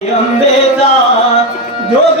अंबेता जोग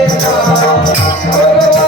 Oh,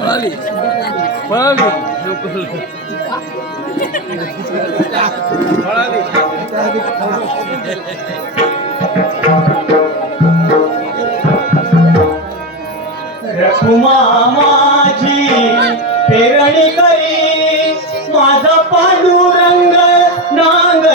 Bali. Bali. Bali. રઘુમા માજી પેરણી કરી